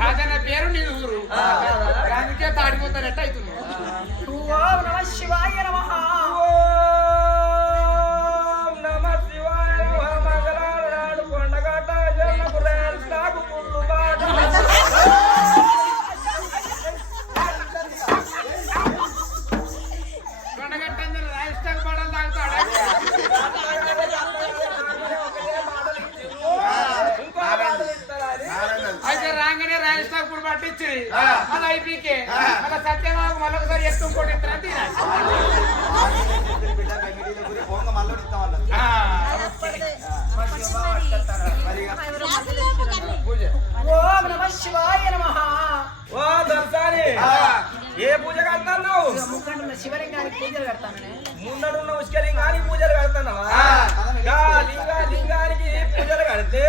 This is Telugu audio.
రాజన్న పేరు నీ ఊరు అందుకే తాడిపోతారట్ట అవుతున్నావు. ఓం నమః శివాయ నమః. ఓం నమః శివాయ నమః. మంగళవారం నాడు కొండగట్ట జన్మకు రేల్ స్టాకు పుల్లు బాట. కొండగట్టంజన రాజస్థాన్ పాటలు తాగుతాడు. అయితే రాగానే రాజస్థాన్ కూడా పట్టించి అది అయిపోయి మళ్ళీ సత్యమాకు మళ్ళీ ఒకసారి ఎక్కువ కొట్టిస్తారా తినాలి. ఓం నమః శివాయ నమః. ఓ దర్శని ఏ పూజ కడతావు? ముఖండున్న శివలింగానికి పూజలు కడతాననే. ముందడున్న ఉష్కలింగానికి పూజలు కడతావా? లింగానికి పూజలు కడితే